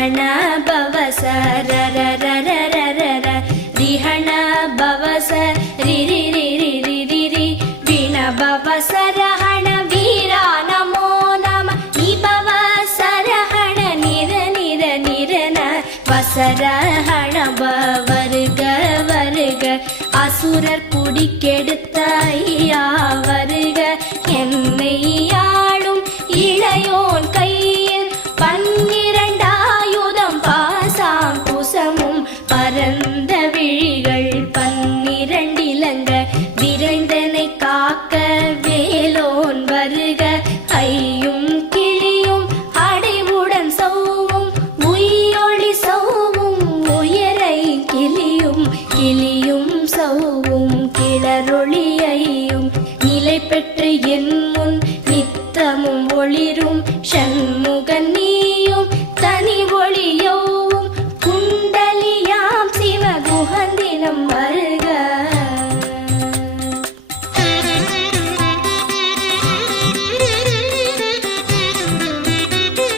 ரிஹண பவச ரர ரர ரர ர ரிஹண பவச ரிரி ரிரி ரிரி ரி விண பவச ரஹண வீரா நமோ நம நிபவச ரஹண நிர நிர நிரன வசரஹண வருக வருக அசுரர் குடிக்கெடுத்த ஐயா வருக என்னை ஆளும் இளையோன் கையில் 12 ஆயுதம் பாசாம் குசமும் பரந்த விழிகள் 12 இலங்க விரைந்தனை காக்க வேலோன் வருக ஐயும் கிளியும் அடைவுடன் சௌவும் உயிரொளி சௌவும் உயரை கிளியும் கிளியும் சௌவும் கிளரொளியையும் நிலை பெற்று என் முன் நித்தமும் ஒளிரும் ஷண்முக